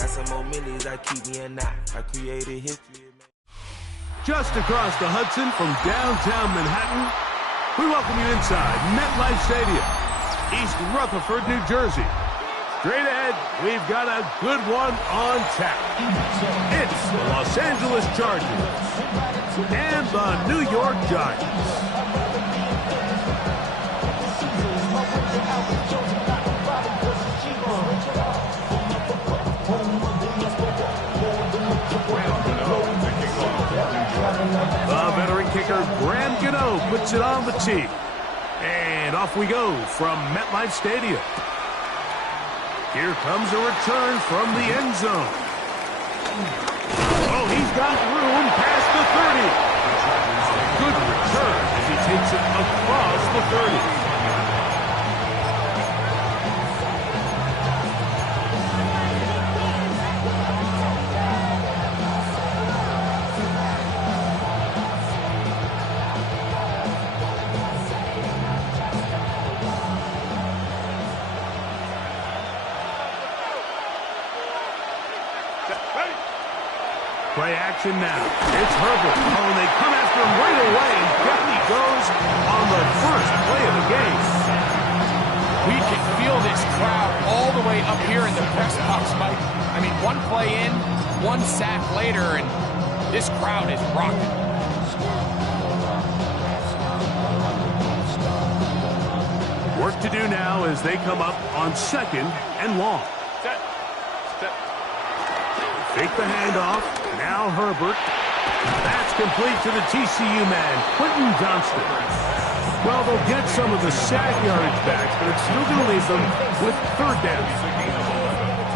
Got some more millies that keep me a knot. I created history. Just across the Hudson from downtown Manhattan, we welcome you inside MetLife Stadium, East Rutherford, New Jersey. Straight ahead, we've got a good one on tap. It's the Los Angeles Chargers and the New York Giants. The veteran kicker, Graham Gano, puts it on the tee. And off we go from MetLife Stadium. Here comes a return from the end zone. Oh, he's got room past the 30. Good return as he takes it across the 30. Play action now. It's Herbert. Oh, and they come after him right away, and down he goes on the first play of the game. We can feel this crowd all the way up here in the press box, Mike. I mean, one play in, one sack later, and this crowd is rocking. Work to do now as they come up on 2nd and long. Fake the handoff. Now Herbert. That's complete to the TCU man, Quentin Johnston. Well, they'll get some of the sack yardage back, but it's still going to leave them with 3rd down.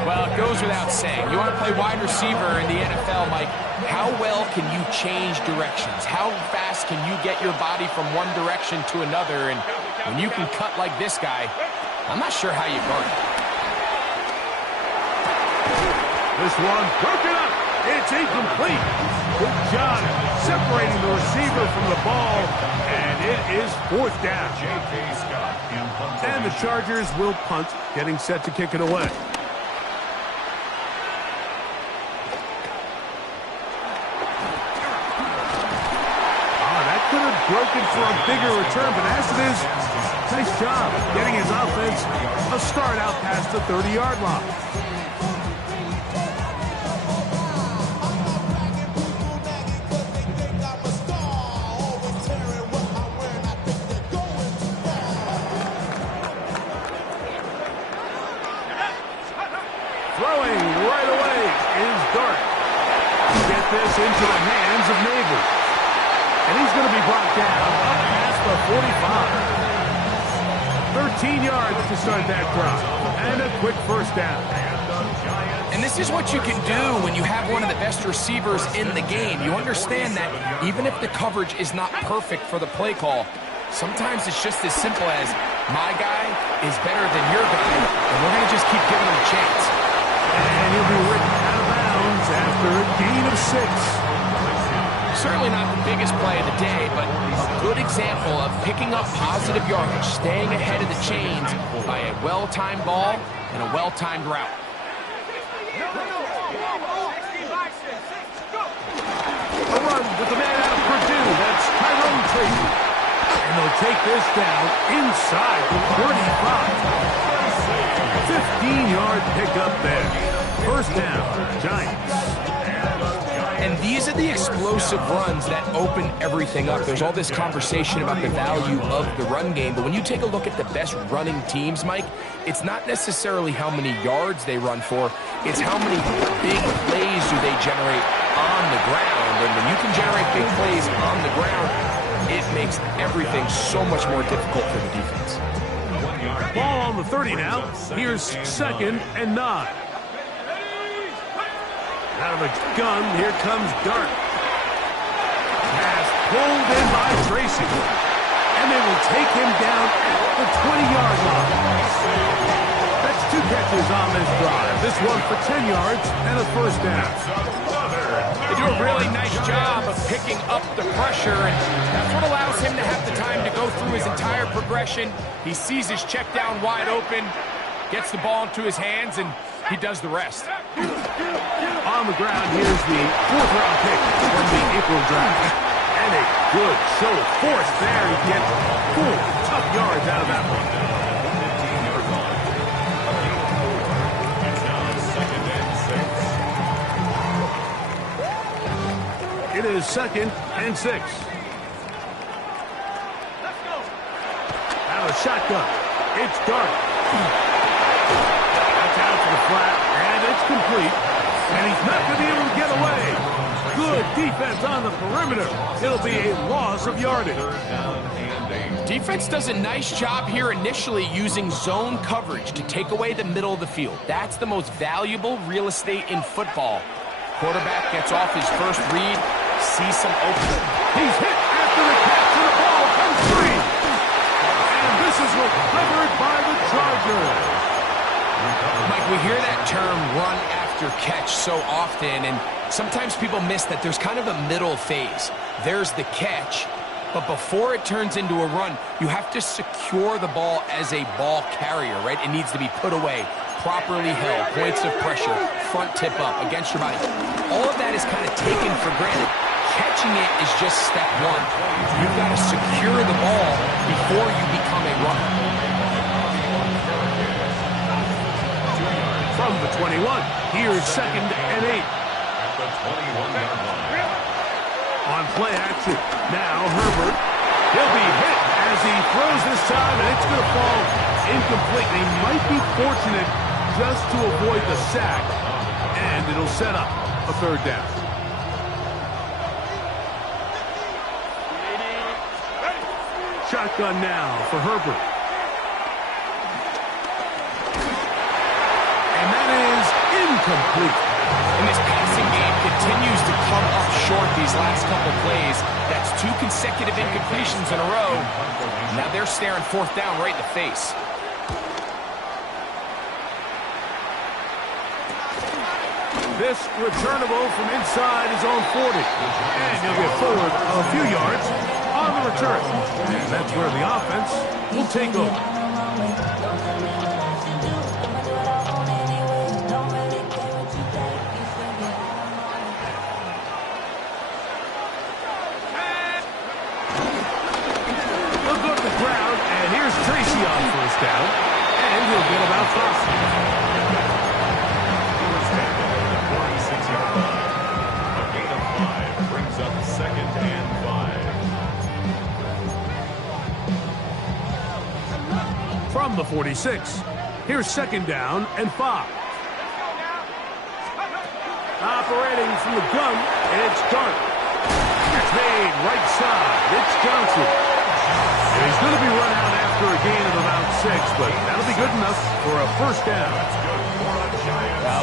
Well, it goes without saying. You want to play wide receiver in the NFL, Mike. How well can you change directions? How fast can you get your body from one direction to another? And when you can cut like this guy, I'm not sure how you guard it. This one broken up. It's incomplete. Good job separating the receiver from the ball, and it is 4th down. And the Chargers will punt, getting set to kick it away. That could have broken for a bigger return, but as it is, nice job getting his offense a start out past the 30-yard line. Throwing right away is Dart. Get this into the hands of Neighbors. And he's going to be brought down up past the 45. 13 yards to start that drive. And a quick 1st down. And this is what you can do when you have one of the best receivers in the game. You understand that even if the coverage is not perfect for the play call, sometimes it's just as simple as my guy is better than your guy, and we're going to just keep giving him a chance. And he'll be written out of bounds after a gain of 6. Certainly not the biggest play of the day, but a good example of picking up positive yardage, staying ahead of the chains by a well-timed ball and a well-timed route. A run with the man out of Purdue. That's Tyrone Tracy. And they'll take this down inside the 35. 15-yard pickup there. 1st down, Giants. And these are the explosive runs that open everything up. There's all this conversation about the value of the run game, but when you take a look at the best running teams, Mike, it's not necessarily how many yards they run for, it's how many big plays do they generate on the ground. And when you can generate big plays on the ground, it makes everything so much more difficult for the defense. Ball on the 30 now. Here's 2nd and 9. Out of the gun, here comes Dart. Pass pulled in by Tracy. And they will take him down at the 20-yard line. That's 2 catches on this drive. This one for 10 yards and a 1st down. They do a really nice job of picking up the pressure, and that's what allows him to have the time to go through his entire progression. He sees his check down wide open, Gets the ball into his hands, and he does the rest. On the ground, here's the 4th-round pick from the April draft. And a good show of force there. He gets 4 tough yards out of that one. It is 2nd and 6. Out of shotgun. It's Dart. That's out to the flat, and it's complete. And he's not going to be able to get away. Good defense on the perimeter. It'll be a loss of yardage. Defense does a nice job here initially using zone coverage to take away the middle of the field. That's the most valuable real estate in football. Quarterback gets off his first read, sees some opening. He's hit after the catch, and the ball comes free. And this is recovered by the Chargers. Mike, we hear that term run after catch so often, and sometimes people miss that there's kind of a middle phase. There's the catch, but before it turns into a run, you have to secure the ball as a ball carrier, right? It needs to be put away, properly held, points of pressure, front tip up against your body. All of that is kind of taken for granted. Catching it is just step one. You've got to secure the ball before you become a runner. From the 21, here's 2nd and 8. On play action, now Herbert. He'll be hit as he throws this time, and it's going to fall incomplete. They might be fortunate just to avoid the sack, and it'll set up a 3rd down. Shotgun now for Herbert. And that is incomplete. And this passing game continues to come up short these last couple plays. That's 2 consecutive incompletions in a row. Now they're staring 4th down right in the face. This returnable from inside his own 40. And he'll get forward a few yards on the return. And that's where the offense will take over. They'll go to the ground, and here's Tracy on 1st down. And he'll get about 5. From the 46, here's 2nd down and 5. Operating from the gun, it's Dart. It's made right side. It's Johnson. And he's going to be run out after a gain of about 6, but that'll be good enough for a 1st down.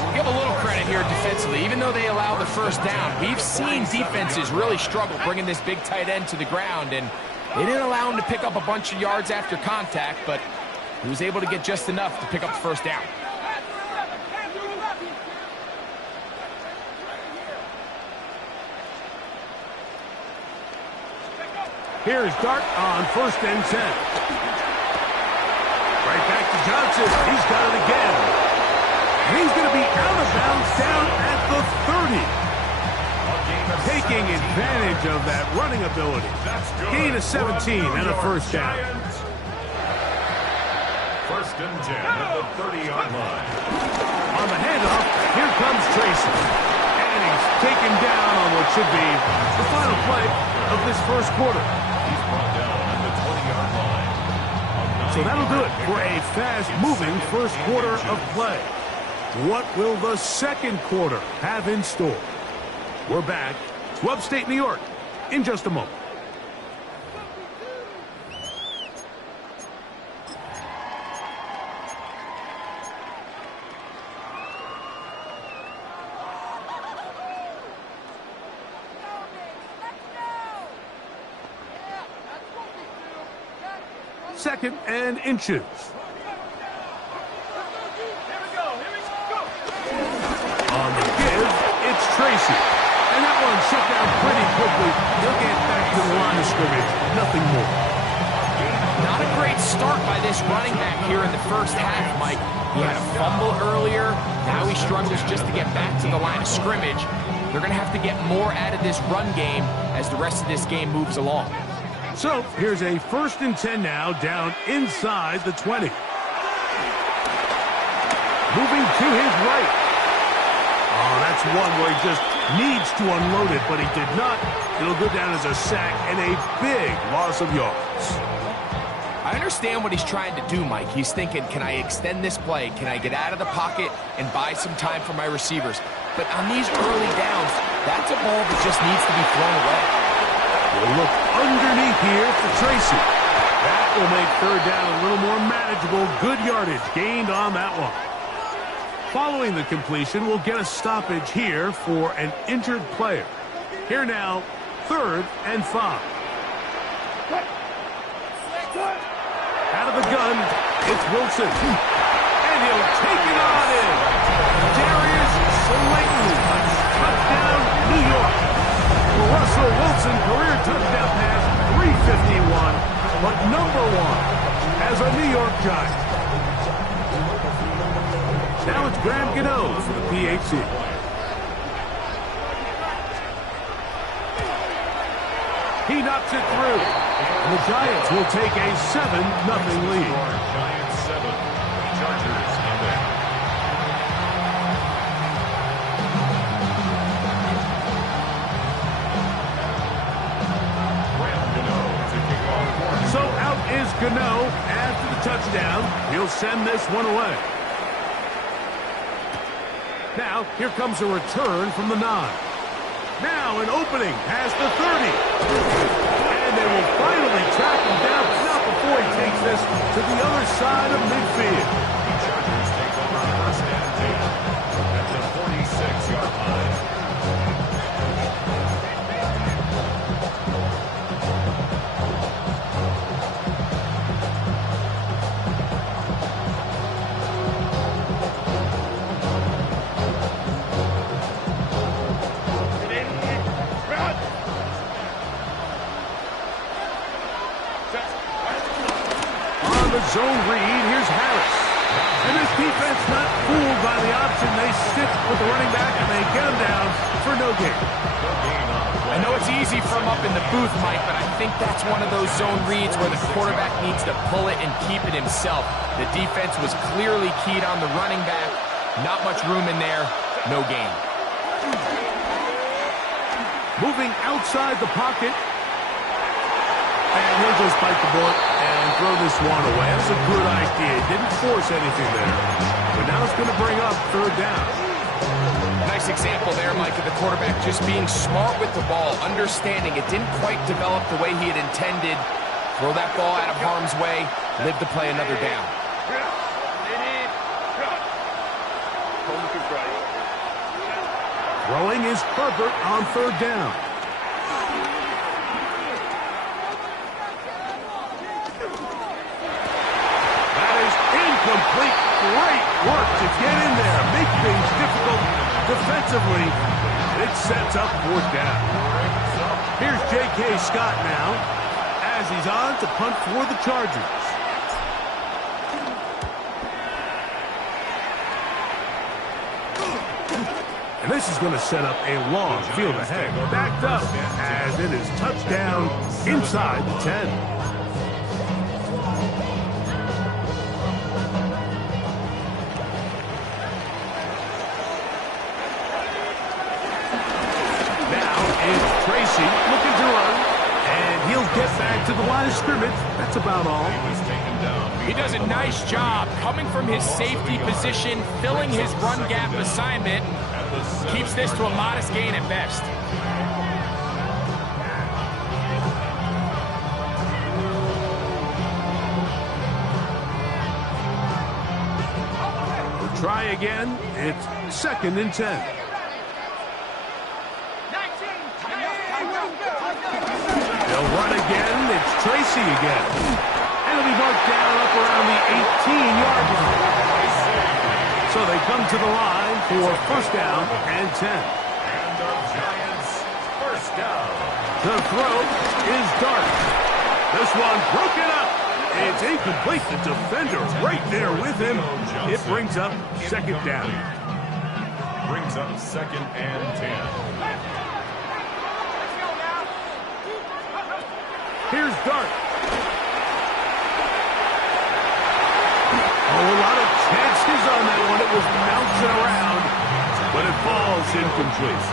We'll give a little credit here defensively. Even though they allow the 1st down, we've seen defenses really struggle bringing this big tight end to the ground, and they didn't allow him to pick up a bunch of yards after contact, but he was able to get just enough to pick up the 1st down. Here's Dart on 1st and 10. Right back to Johnson. He's got it again. And he's going to be out of bounds down at the 30. Taking advantage of that running ability. Gain of 17 and a 1st down. 1st and 10 at the 30-yard line. On the handoff, here comes Tracy. And he's taken down on what should be the final play of this 1st quarter. He's brought down at the 20-yard line. So that'll do it for a fast-moving 1st quarter of play. What will the 2nd quarter have in store? We're back to upstate New York in just a moment. Second and inches. On the give, it's Tracy. And that one shut down pretty quickly. He'll get back to the line of scrimmage. Nothing more. Not a great start by this running back here in the first half, Mike. He had a fumble earlier. Now he struggles just to get back to the line of scrimmage. They're going to have to get more out of this run game as the rest of this game moves along. So here's a 1st and 10 now, down inside the 20. Moving to his right. Oh, that's one where he just needs to unload it, but he did not. It'll go down as a sack and a big loss of yards. I understand what he's trying to do, Mike. He's thinking, can I extend this play? Can I get out of the pocket and buy some time for my receivers? But on these early downs, that's a ball that just needs to be thrown away. We'll look underneath here for Tracy. That will make 3rd down a little more manageable. Good yardage gained on that one. Following the completion, we'll get a stoppage here for an injured player. Here now, 3rd and 5. Out of the gun, it's Wilson. And he'll take it on in. Darius Slayton. Touchdown, New York. For Russell Wilson, career touchdown pass, 351, but number 1 as a New York Giant. Now it's Graham Gano for the PHC. He knocks it through. And the Giants will take a 7-0 lead. Giants 7, Chargers nothing. So out is Gano after the touchdown. He'll send this one away. Now, here comes a return from the 9. Now an opening past the 30. And they will finally track him down, but not before he takes this to the other side of midfield. The Chargers take over 1st and 10 at the 46-yard line. Zone read, here's Harris. And this defense not fooled by the option. They stick with the running back and they get him down for no gain. I know it's easy for him up in the booth, Mike, but I think that's one of those zone reads where the quarterback needs to pull it and keep it himself. The defense was clearly keyed on the running back. Not much room in there. No gain. Moving outside the pocket. And he'll just bite the bullet and throw this one away. That's a good idea. Didn't force anything there. But now it's going to bring up 3rd down. Nice example there, Mike, of the quarterback just being smart with the ball, understanding it didn't quite develop the way he had intended. Throw that ball out of harm's way, live to play another down. Throwing is Herbert on 3rd down. Complete. Great work to get in there. Make things difficult defensively. It sets up 4th down. Here's J.K. Scott now as he's on to punt for the Chargers. And this is going to set up a long field ahead. Backed up as it is touchdown inside the 10. Tracy looking to run, and he'll get back to the line of scrimmage. That's about all. He does a nice job coming from his safety position, filling his run gap assignment, keeps this to a modest gain at best. We'll try again. It's 2nd and 10. They'll run again. It's Tracy again. And it'll be marked down up around the 18-yard line. So they come to the line for 1st down and 10. And the Giants 1st down. The throw is Dart. This one broken up. It's incomplete. The defender right there with him. It brings up second down. Brings up 2nd and 10. Here's Dart. Oh, a lot of chances on that one. It was bouncing around, but it falls incomplete.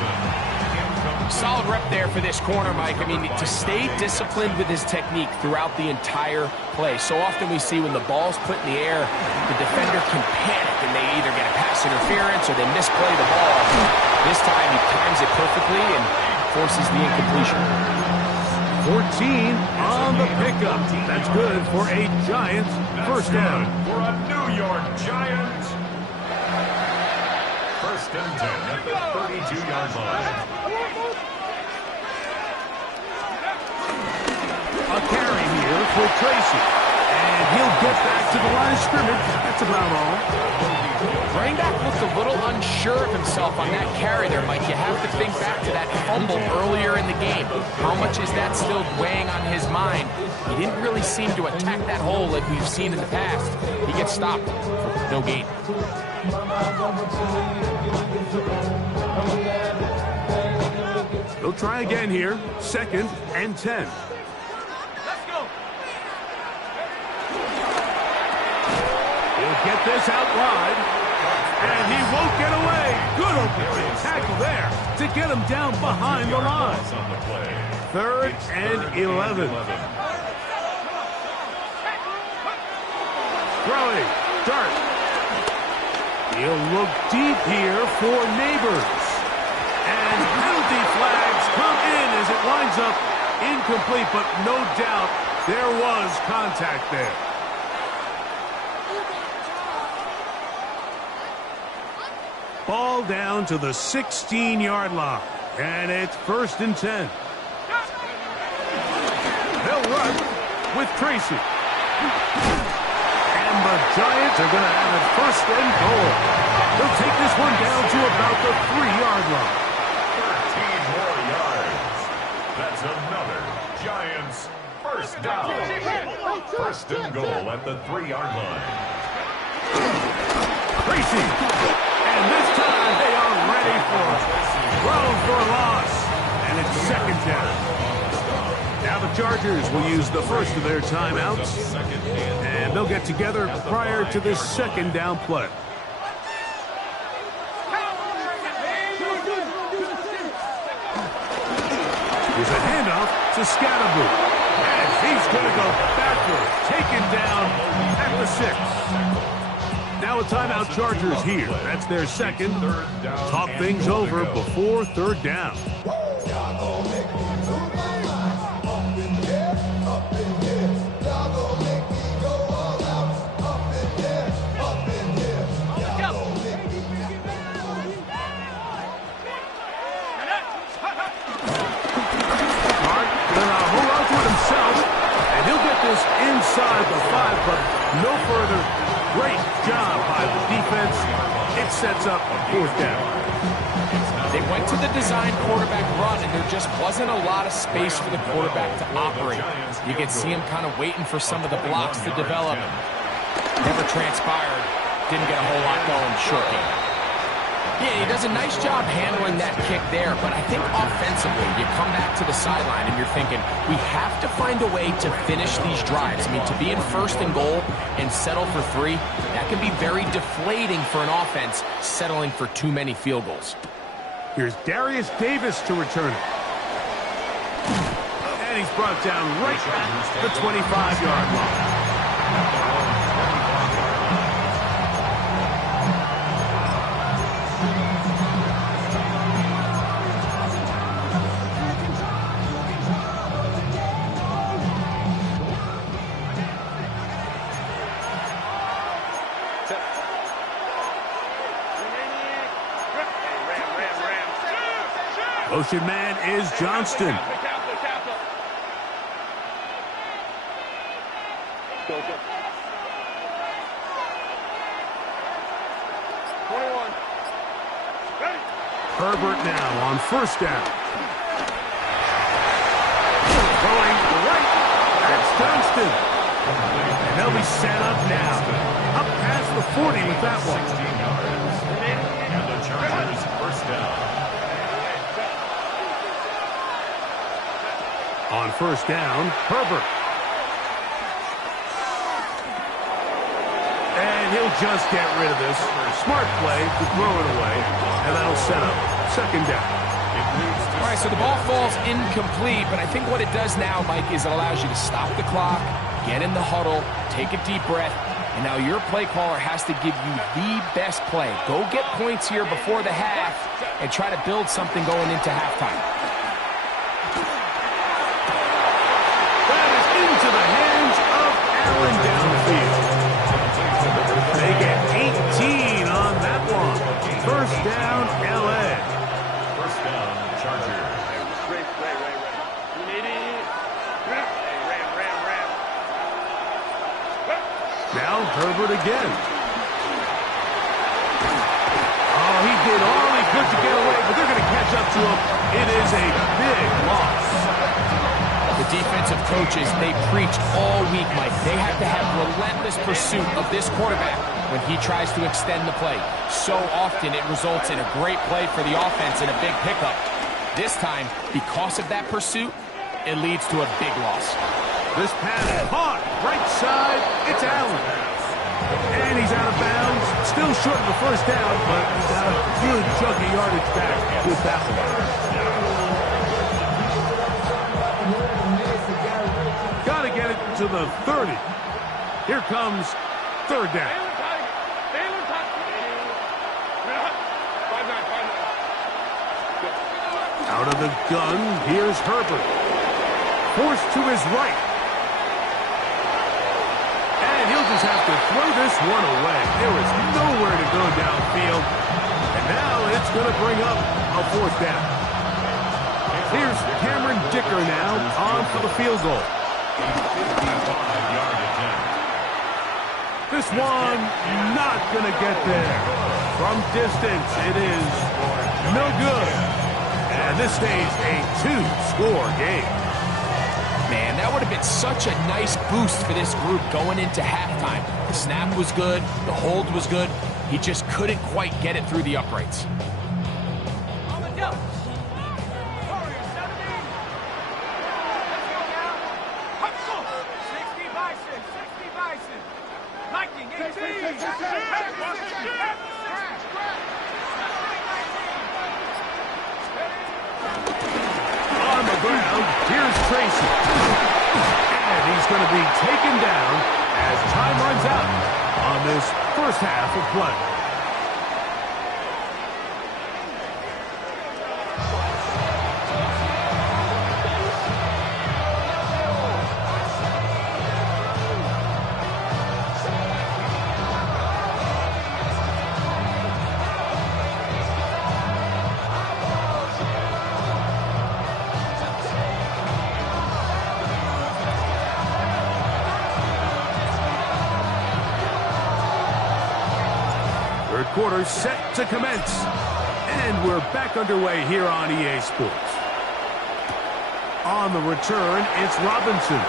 Solid rep there for this corner, Mike. I mean, to stay disciplined with his technique throughout the entire play. So often we see when the ball's put in the air, the defender can panic and they either get a pass interference or they misplay the ball. This time he times it perfectly and forces the incompletion. 14 on the pickup. That's good for a Giants first down. For a New York Giant. 1st and 10 at the 32-yard line. A carry here for Tracy. And he'll get back to the line of scrimmage. That's about all. Running back looked a little unsure of himself on that carry there, Mike. You have to think back to that fumble earlier in the game. How much is that still weighing on his mind? He didn't really seem to attack that hole like we've seen in the past. He gets stopped for no gain. They'll try again here. 2nd and 10. He'll get this out wide, and he won't get away. Good open tackle there to get him down behind the line. 3rd and 11. Throwing, Dart. He'll look deep here for Neighbors. And penalty flags come in as it winds up incomplete, but no doubt there was contact there. Ball down to the 16-yard line, and it's 1st and 10. They'll run with Tracy. And the Giants are going to have it 1st and goal. They'll take this one down to about the 3-yard line. 13 more yards. That's another Giants first down. 1st and goal at the 3-yard line. Tracy. And this time they are ready for it. Thrown for a loss. And it's 2nd down. Now the Chargers will use the first of their timeouts. And they'll get together prior to this 2nd down play. Here's a handoff to Scatterboo. And he's going to go backwards. Taken down at the 6. Now a timeout Chargers here. That's their 2nd. Talk things over before 3rd down. Inside the 5, but no further. Great job by the defense. It sets up 4th down. They went to the design quarterback run, and there just wasn't a lot of space for the quarterback to operate. You could see him kind of waiting for some of the blocks to develop. Never transpired. Didn't get a whole lot going short game. Yeah, he does a nice job handling that kick there, but I think offensively, you come back to the sideline and you're thinking, we have to find a way to finish these drives. I mean, to be in 1st and goal and settle for 3, that can be very deflating for an offense settling for too many field goals. Here's Darius Davis to return it. And he's brought down right at the 25-yard line. Motion man is Johnston. Herbert now on 1st down. Throwing right. That's Johnston. And they'll be set up now. Up past the 40 with that one. 16 yards. And the Chargers first down. On first down, Herbert. And he'll just get rid of this. Smart play to throw it away. And that'll set up second down. All right, so the ball falls incomplete, but I think what it does now, Mike, is it allows you to stop the clock, get in the huddle, take a deep breath, and now your play caller has to give you the best play. Go get points here before the half and try to build something going into halftime. That is into the hands of Allen downfield. They get 18 on that one. First down, L.A. First down, Chargers. Now Herbert again. Oh, he did all he could to get away, but they're going to catch up to him. It is a big loss. The defensive coaches, they preached all week, Mike. They have to have relentless pursuit of this quarterback when he tries to extend the play. So often it results in a great play for the offense and a big pickup. This time, because of that pursuit, it leads to a big loss. This pass caught right side. It's Allen. And he's out of bounds. Still short of the first down, but he got a good chunk of yardage back with that one. Got to get it to the 30. Here comes third down. Out of the gun, here's Herbert. Forced to his right. And he'll just have to throw this one away. There was nowhere to go downfield. And now it's going to bring up a fourth down. Here's Cameron Dicker now on for the field goal. 55-yard attempt. This one not going to get there. From distance, it is no good. And this stays a two-score game. Man, that would have been such a nice boost for this group going into halftime. The snap was good. The hold was good. He just couldn't quite get it through the uprights. On the ground, here's Tracy. And he's going to be taken down as time runs out on this first half of play. Third quarter set to commence. And we're back underway here on EA Sports. On the return, it's Robinson.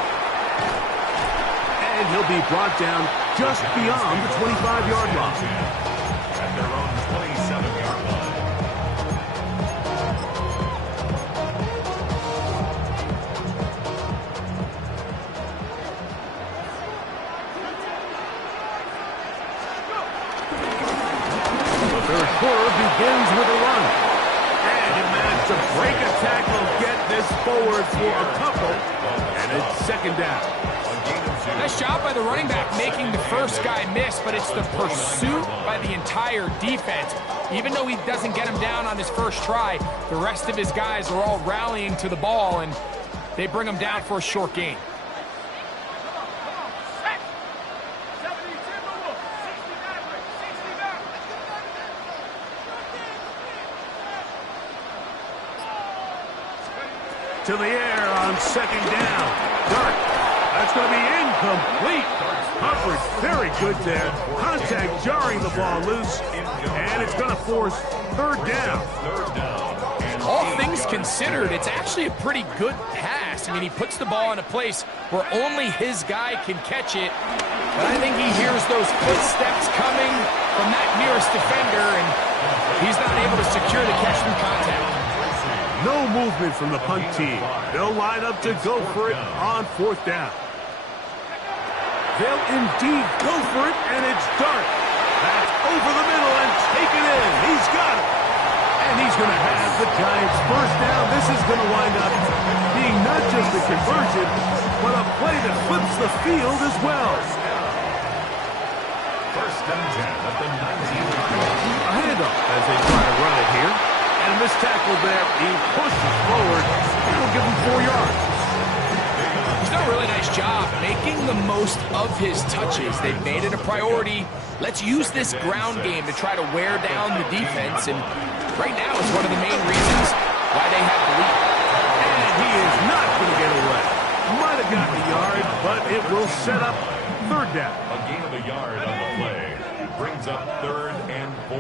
And he'll be brought down just beyond the 25-yard line. At their own 27-yard line. Third quarter begins with a run. And he managed to break a tackle, get this forward for a couple, and it's second down. Nice job by the running back making the first guy miss, but it's the pursuit by the entire defense. Even though he doesn't get him down on his first try, the rest of his guys are all rallying to the ball, and they bring him down for a short gain. To the air on second down. Dart. That's going to be incomplete. Coverage very good there. Contact jarring the ball loose. And it's going to force third down. All things considered, considered, it's actually a pretty good pass. I mean, he puts the ball in a place where only his guy can catch it. But I think he hears those footsteps coming from that nearest defender, and he's not able to secure the catch through contact. No movement from the punt team. They'll line up to go for it on 4th down. They'll indeed go for it, and it's Dart. That's over the middle and taken in. He's got it. And he's going to have the Giants first down. This is going to wind up being not just a conversion, but a play that flips the field as well. First and 10 at the 19. A handoff as they try to run it here. And this tackle there, he pushes forward. It'll give him 4 yards. He's done a really nice job making the most of his touches. They've made it a priority. Let's use this ground game to try to wear down the defense, and right now it's one of the main reasons why they have the lead. And he is not going to get away. Might have gotten a yard, but it will set up 3rd down. A gain of a yard on the play. Brings up 3rd and 4.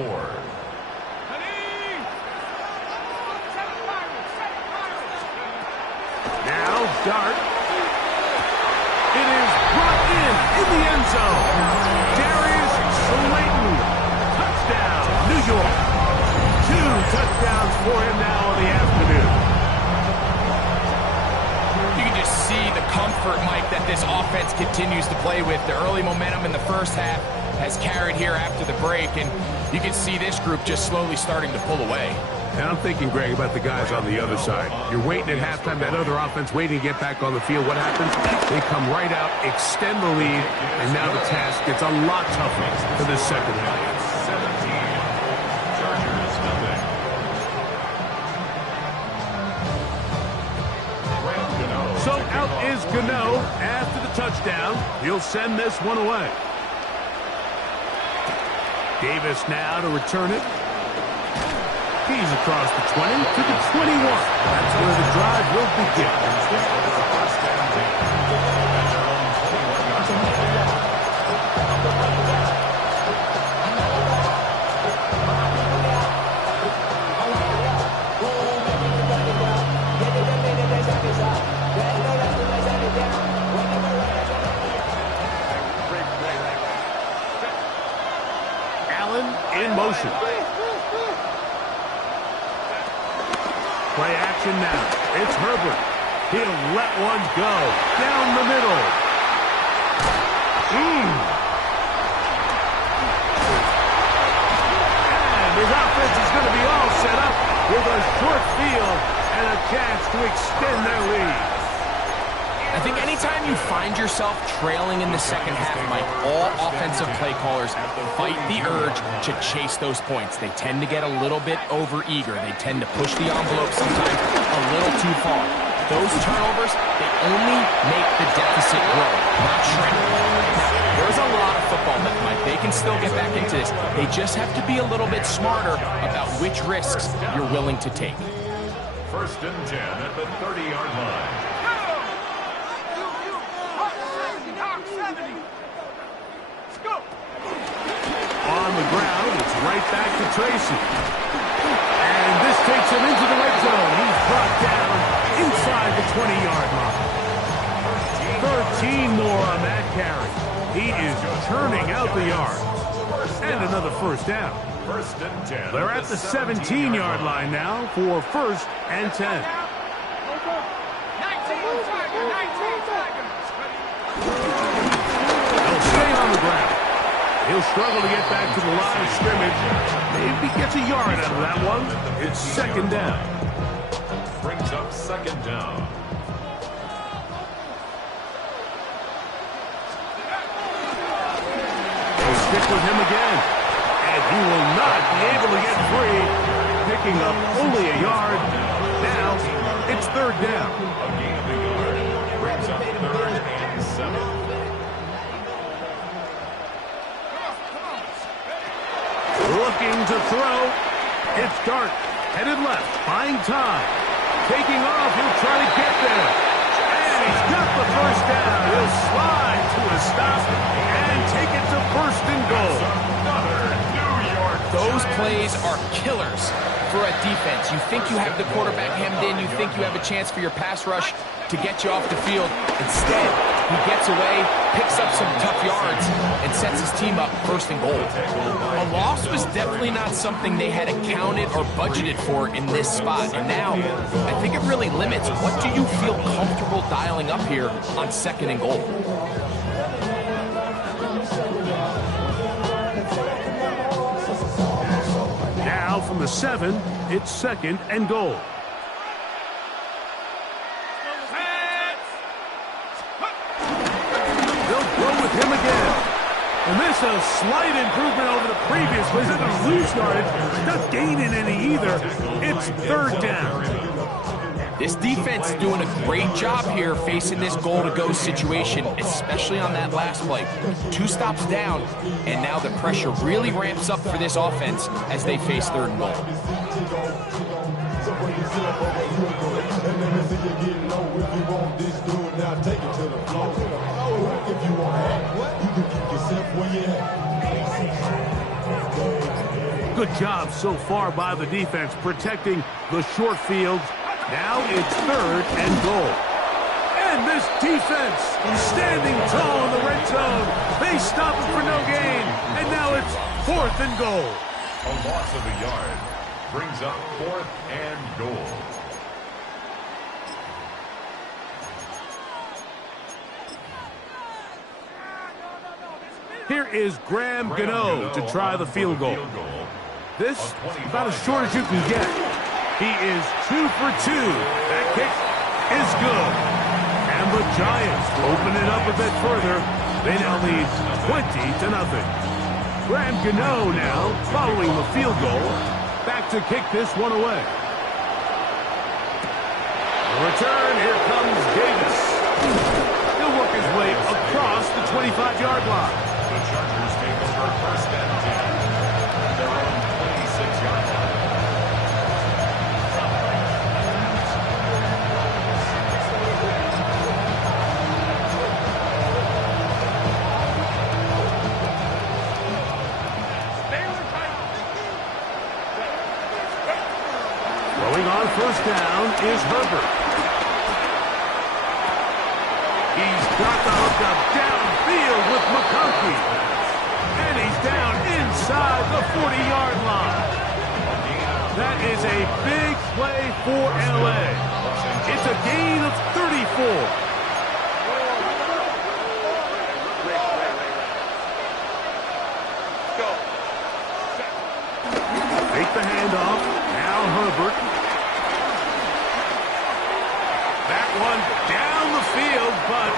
Now Dart. It is brought in the end zone. Darius Slayton. Touchdown, New York. 2 touchdowns for him now in the afternoon. You can just see the comfort, Mike, that this offense continues to play with. The early momentum in the first half has carried here after the break, and you can see this group just slowly starting to pull away. And I'm thinking, Greg, about the guys on the other side. You're waiting at halftime, that other offense waiting to get back on the field. What happens? They come right out, extend the lead, and now the task gets a lot tougher for the second half. 17. Chargers nothing. So out is Gano after the touchdown. He'll send this one away. Davis now to return it. He's across the 20 to the 21. That's where the drive will begin. Allen in motion. Play action now. It's Herbert. He'll let one go. Down the middle. And his offense is going to be all set up with a short field and a chance to extend their lead. I think anytime you find yourself trailing in the second half, Mike, all offensive play callers fight the urge to chase those points. They tend to get a little bit over-eager. They tend to push the envelope sometimes a little too far. Those turnovers, they only make the deficit grow, not shrink. There's a lot of football left, Mike. They can still get back into this. They just have to be a little bit smarter about which risks you're willing to take. First and 10 at the 30-yard line. On the ground, it's right back to Tracy. And this takes him into the red zone. He's brought down inside the 20-yard line. 13 more on that carry. He is turning out the yards. And another first down. First and 10. They're at the 17-yard line now for 1st and 10. They'll stay on the ground. He'll struggle to get back to the line of scrimmage. Maybe gets a yard out of that one. It's 2nd down. Brings up 2nd down. They'll stick with him again. And he will not be able to get free. Picking up only a yard. Now it's 3rd down. A gain of a yard. Brings up 3rd and 7. Looking to throw. It's Dart. Headed left. Buying time. Taking off. He'll try to get there. And he's got the first down. He'll slide to a stop and take it to 1st and goal. Another New York Those plays are killers for a defense. You think you have the quarterback hemmed in. You think you have a chance for your pass rush to get you off the field. Instead, he gets away, picks up some tough yards, and sets his team up first and goal. A loss was definitely not something they had accounted or budgeted for in this spot. And now, I think it really limits what do you feel comfortable dialing up here on second and goal. Now from the 7, it's second and goal. They'll go with him again. And this is a slight improvement over the previous plays. They're going to lose yardage. Not gaining any either. It's third down. This defense is doing a great job here facing this goal-to-go situation, especially on that last play. 2 stops down, and now the pressure really ramps up for this offense as they face third and goal. Good job so far by the defense protecting the short fields. Now it's third and goal. And this defense standing tall in the red zone. They stop it for no gain. And now it's fourth and goal. A loss of a yard brings up fourth and goal. Here is Graham Gano to try the field goal. This about as short as you can get. He is 2 for 2. That kick is good. And the Giants open it up a bit further. They now lead 20-0. Graham Gano now following the field goal. Back to kick this one away. The return, here comes Davis. He'll work his way across the 25-yard line. The Chargers take over first and 10 at their own 26-yard line. Throwing on first down is Herbert. He's got the hook up downfield with McConkey. And he's down inside the 40-yard line. That is a big play for L.A. It's a gain of 34. Take the handoff. Now Herbert. That one down the field, but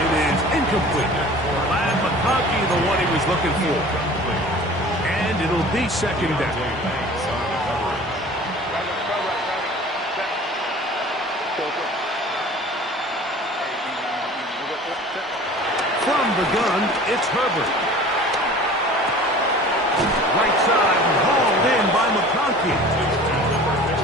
it is incomplete. Glad McConkey, the one he was looking for. And it'll be second down. From the gun, it's Herbert. Right side hauled in by McConkey.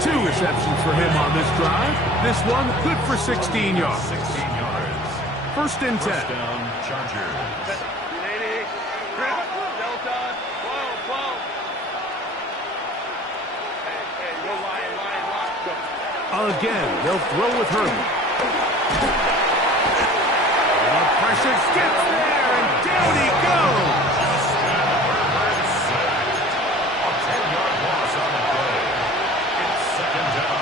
2 receptions for him on this drive. This one good for 16 yards. 16 yards. First and 10. First down, Chargers. Again, they'll throw with Herbert. The pressure gets there, and down he goes. A 10-yard loss on the play. It's second down.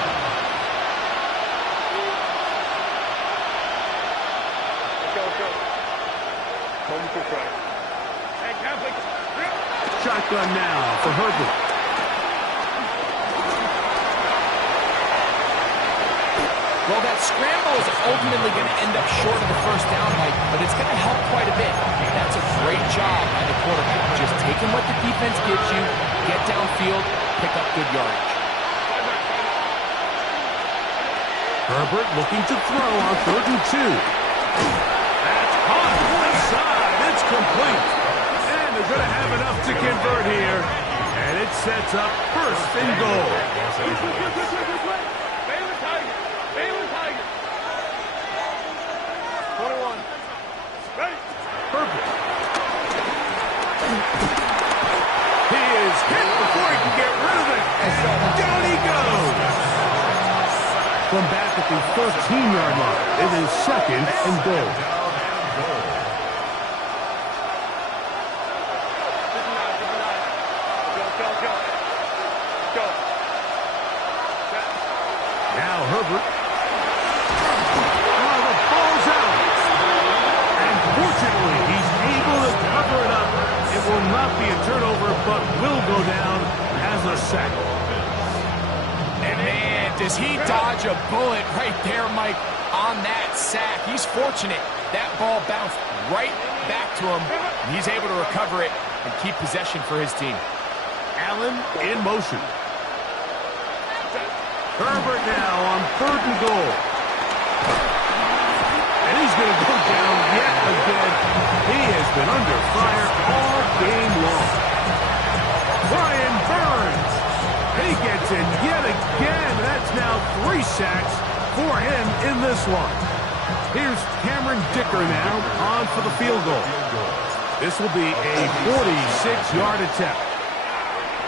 Shotgun now for Herbert. Well, that scramble is ultimately going to end up short of the first down, Mike, but it's going to help quite a bit. That's a great job by the quarterback. Just taking what the defense gives you, get downfield, pick up good yardage. Herbert looking to throw on 3rd and 2. That's caught one side. It's complete. And they're going to have enough to convert here. And it sets up first and goal. Herbert. He is hit from back at the 13-yard line. It is 2nd and goal. Now Herbert. Oh, the ball's out. And fortunately, he's able to cover it up. It will not be a turnover, but will go down as a sack. And man, does he dodge a bullet right there, Mike, on that sack. He's fortunate. That ball bounced right back to him. And he's able to recover it and keep possession for his team. Allen in motion. Herbert now on 3rd and goal. And he's going to go down yet again. He has been under fire all game long. Brian Burns. He gets in yet again. That's now 3 sacks for him in this one. Here's Cameron Dicker now on for the field goal. This will be a 46-yard attempt.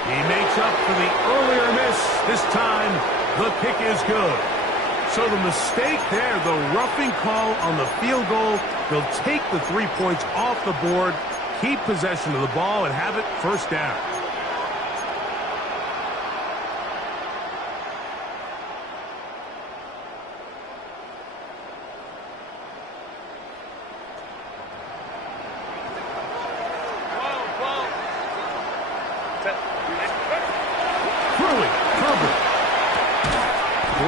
He makes up for the earlier miss. This time, the kick is good. So the mistake there, the roughing call on the field goal, they'll take the 3 points off the board, keep possession of the ball, and have it first down. Throwing, Herbert.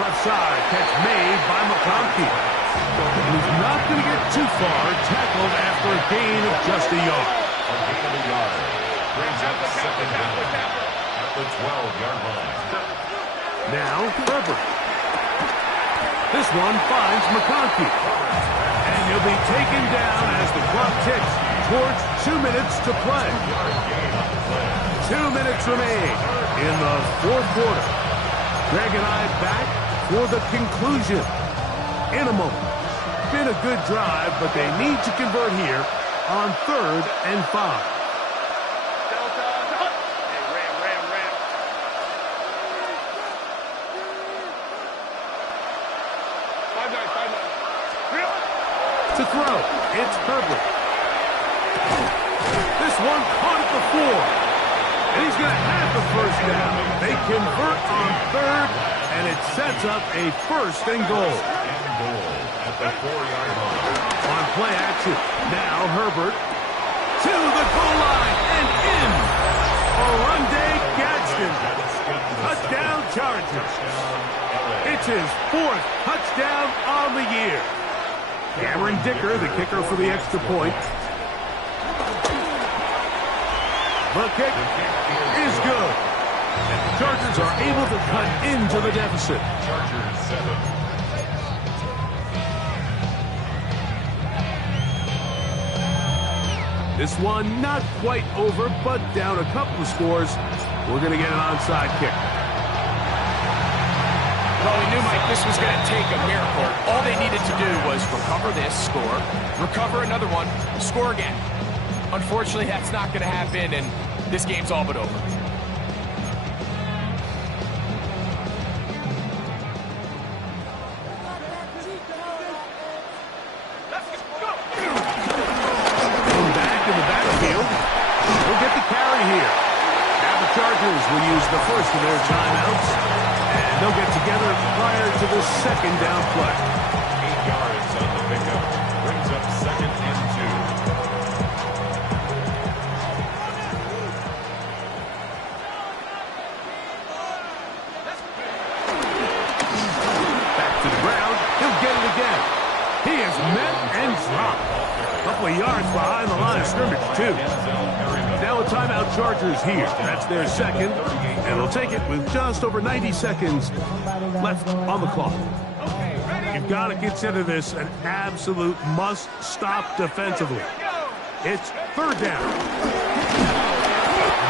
Left side, catch made by McConkey. He's not going to get too far, tackled after a gain of just a yard. A gain of a yard. Brings up 2nd down at the 12-yard line. Now, Herbert. This one finds McConkey. And he'll be taken down as the clock ticks towards 2 minutes to play. 2 minutes remain in the 4th quarter. Greg and I back for the conclusion in a moment. Been a good drive, but they need to convert here on 3rd and 5. To throw, it's Herbert. This one caught at the 4. And he's going to have the first down. They convert on 3rd, and it sets up a 1st and goal. At the 4-yard line. On play action, now Herbert to the goal line and in. Orlando Gadsden. Touchdown Chargers. It's his 4th touchdown on the year. Cameron Dicker, the kicker for the extra point. The kick is good. And the Chargers are able to cut into the deficit. Chargers 7. This one not quite over, but down a couple of scores. We're going to get an onside kick. Well, we knew, Mike, this was going to take a miracle. All they needed to do was recover this, score, recover another one, score again. Unfortunately, that's not going to happen, and this game's all but over. Come back in the backfield. We'll get the carry here. Now the Chargers will use the first of their timeouts, and they'll get together prior to the 2nd down play. 8 yards on the pickup. Brings up 2nd and 2. He is met and dropped. A couple of yards behind the line of scrimmage, too. Now a timeout Chargers here. That's their 2nd, and they'll take it with just over 90 seconds left on the clock. You've got to consider this an absolute must-stop defensively. It's 3rd down.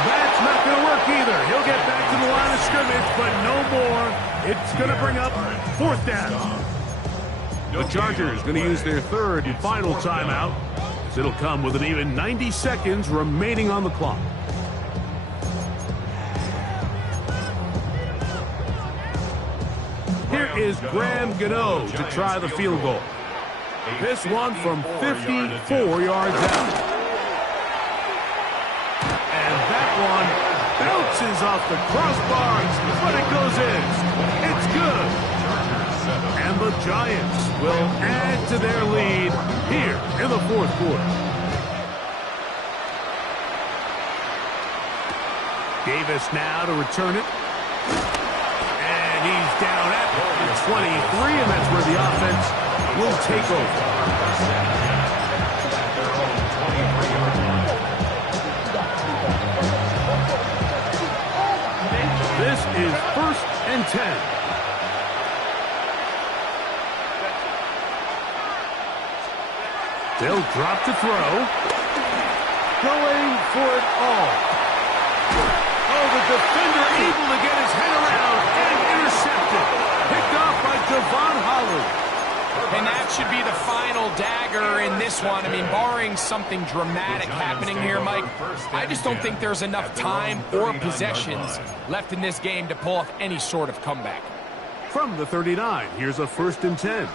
That's not going to work either. He'll get back to the line of scrimmage, but no more. It's going to bring up 4th down. The Chargers going to use their 3rd and final timeout, as it'll come with an even 90 seconds remaining on the clock. Here is Graham Gano to try the field goal. This one from 54 yards out. And that one bounces off the crossbar, but it goes in. It's good. And the Giants will add to their lead here in the fourth quarter. Davis now to return it. And he's down at the 23, and that's where the offense will take over. This is 1st and 10. They'll drop to throw. Going for it all. Oh, the defender able to get his head around and intercepted. Picked off by Javon Holland. And that should be the final dagger in this one. I mean, barring something dramatic happening here, Mike, I just don't think there's enough time or possessions left in this game to pull off any sort of comeback. From the 39, here's a 1st and 10.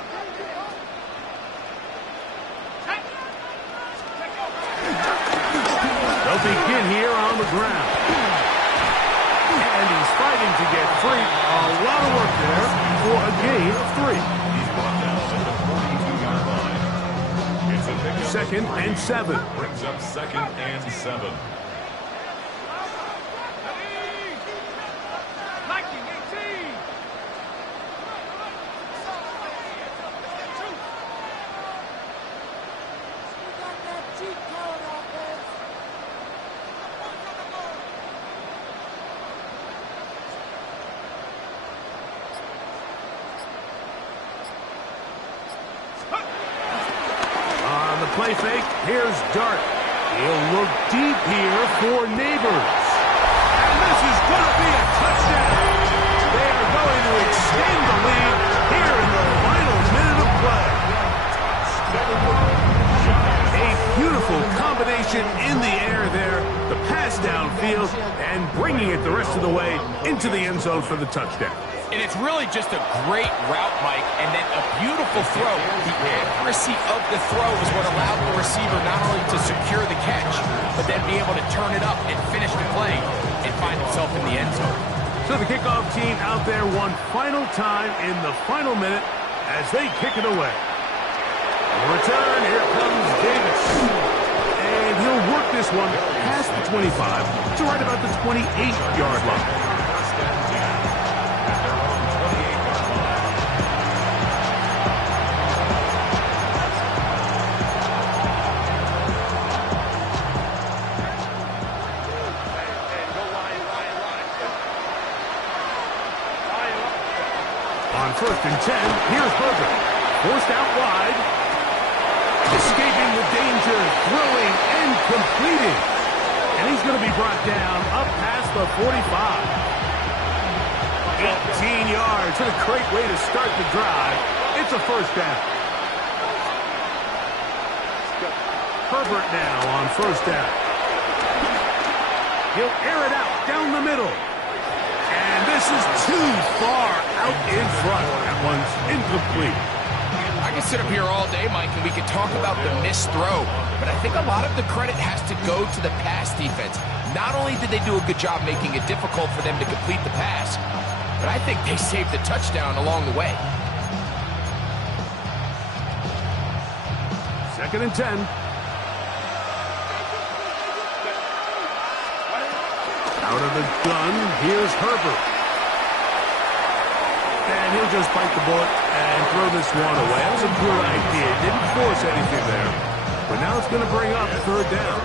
They'll begin here on the ground. And he's fighting to get free. A lot of work there for a gain of 3. 2nd and 7. Brings up 2nd and 7. Play fake. Here's Dart. He'll look deep here for Neighbors. And this is going to be a touchdown. They are going to extend the lead here in the final minute of play. A beautiful combination in the air there. The pass downfield and bringing it the rest of the way into the end zone for the touchdown. And it's really just a great route, Mike, and then a beautiful throw. The accuracy of the throw is what allowed the receiver not only to secure the catch, but then be able to turn it up and finish the play and find himself in the end zone. So the kickoff team out there one final time in the final minute as they kick it away. Return, here comes Davis. And he'll work this one past the 25 to right about the 28-yard line. On 1st and 10, here's Berger. Forced out wide. Escaping the danger, throwing and completing. And he's going to be brought down up past the 45. 18 yards. And a great way to start the drive. It's a 1st down. Herbert now on 1st down. He'll air it out down the middle. And this is too far out in front. That one's incomplete. I can sit up here all day, Mike, and we could talk about the missed throw, but I think a lot of the credit has to go to the pass defense. Not only did they do a good job making it difficult for them to complete the pass, but I think they saved the touchdown along the way. 2nd and 10. Out of the gun, here's Herbert. And he'll just bite the bullet and throw this one away. That was a good idea. Didn't force anything there. But now it's going to bring up 3rd down.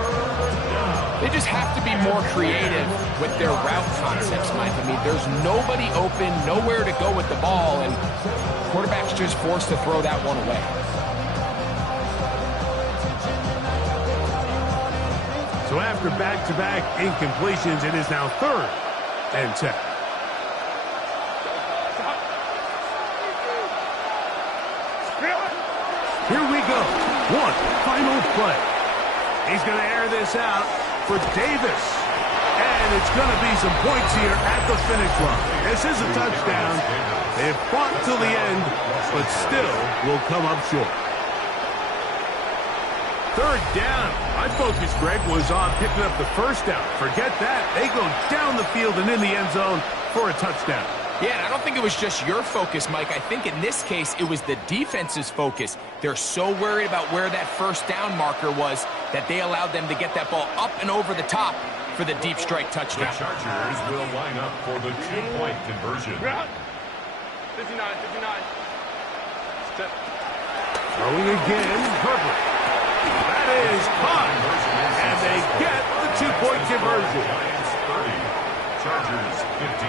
They just have to be more creative with their route concepts, Mike. I mean, there's nobody open, nowhere to go with the ball, and quarterback's just forced to throw that one away. So after back-to-back incompletions, it is now 3rd and 10. Here we go. One final play. He's going to air this out for Davis. And it's going to be some points here at the finish line. This is a touchdown. They They fought till the end, but still will come up short. Third down. My focus, Greg, was on picking up the first down. Forget that. They go down the field and in the end zone for a touchdown. Yeah, and I don't think it was just your focus, Mike. I think in this case, it was the defense's focus. They're so worried about where that first down marker was that they allowed them to get that ball up and over the top for the deep strike touchdown. The Chargers will line up for the two-point conversion. 59, 59. Step. Throwing again, Herbert. That is caught. And they get the two-point conversion. Giants 30, Chargers 15.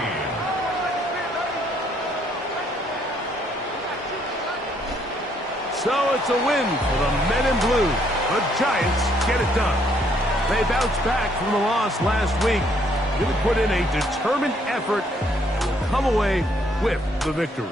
So it's a win for the men in blue. The Giants get it done. They bounced back from the loss last week. Going to put in a determined effort and will come away with the victory.